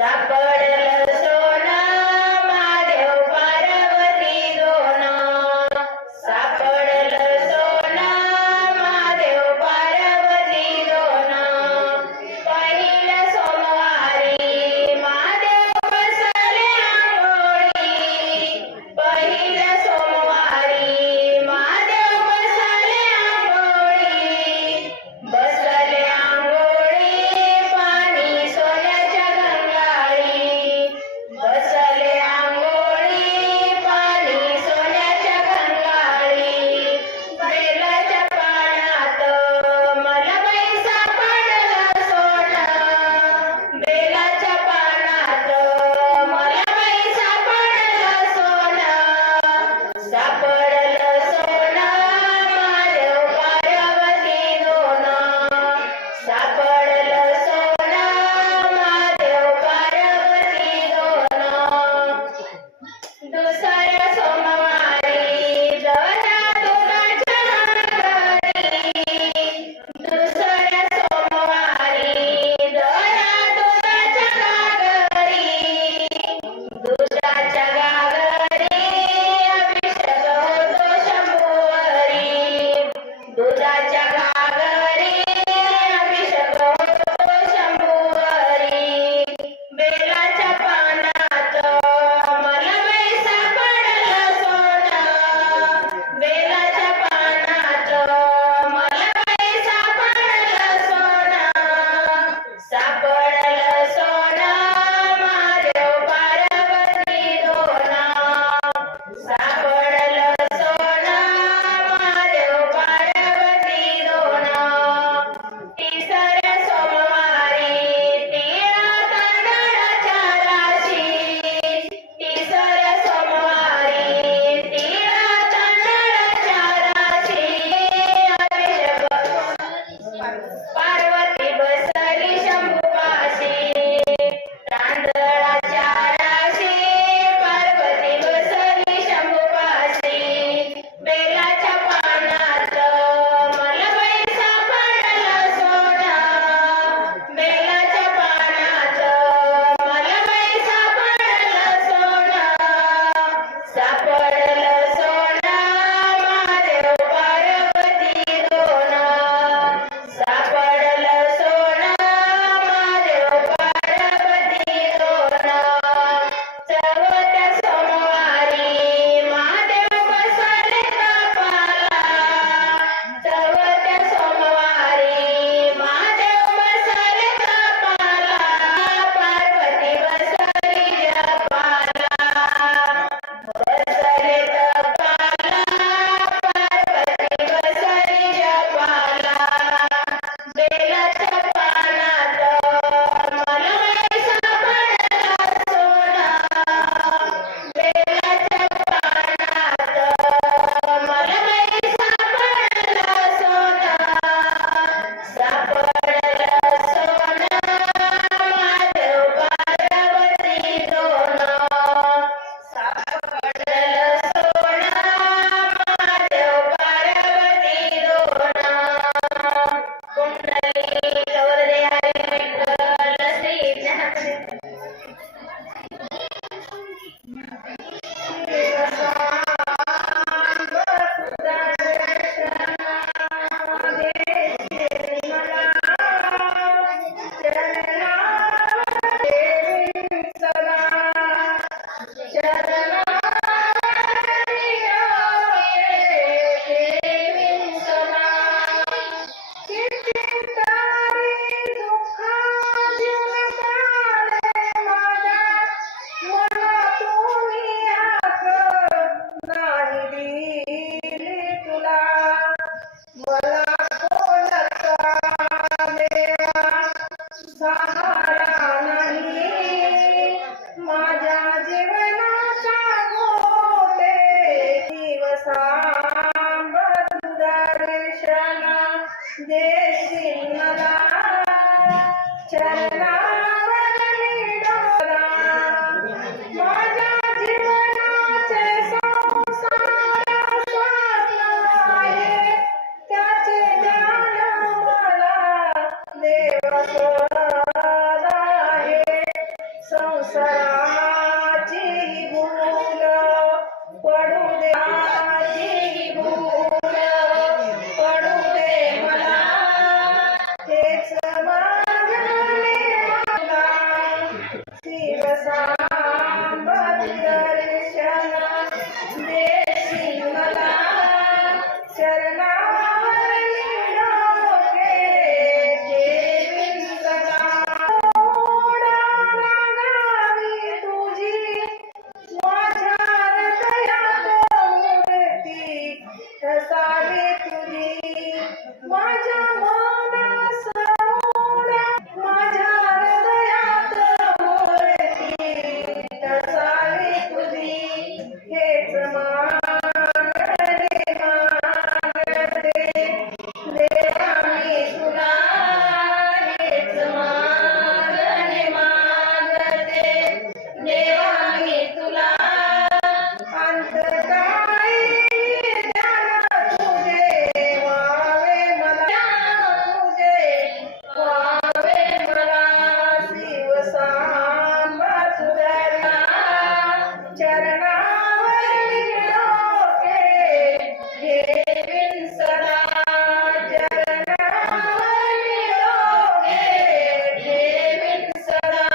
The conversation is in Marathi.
सापडलं सोनं महादेव पार्वती दोन सापडलं सोनं महादेव पार्वती दोन पहिल्या सोमवारी महादेव बसले आंघोळी पहिल्या सोमवारी महादेव बसले आंघोळी पाणी सोन्याच्या गंगाळी संसाराची भूल पडू दे, भूल पडू दे मला, हेच मागणे मला. शिवसांब दर्शन देशील मला, चरणावरी डोके ठेवीन सदा. ओढा लागावी तुझी माझ्या हृदयात मूर्ती, ठसावी तुझी माझ्या मनास ओढा, माझ्या हृदयात मूर्ती, ठसावी तुझी, हेच मागणे मागते देवा मी तुला, हेच मागणे मागते देवा मी तुला. अंतकाळी ध्यान तुझे व्हावे मला, तुझे व्हावे मला. शिवसांबा तुझ्या चरणावरी डोके ठेवीन सदा, चरणावरी डोके ठेवीन सदा.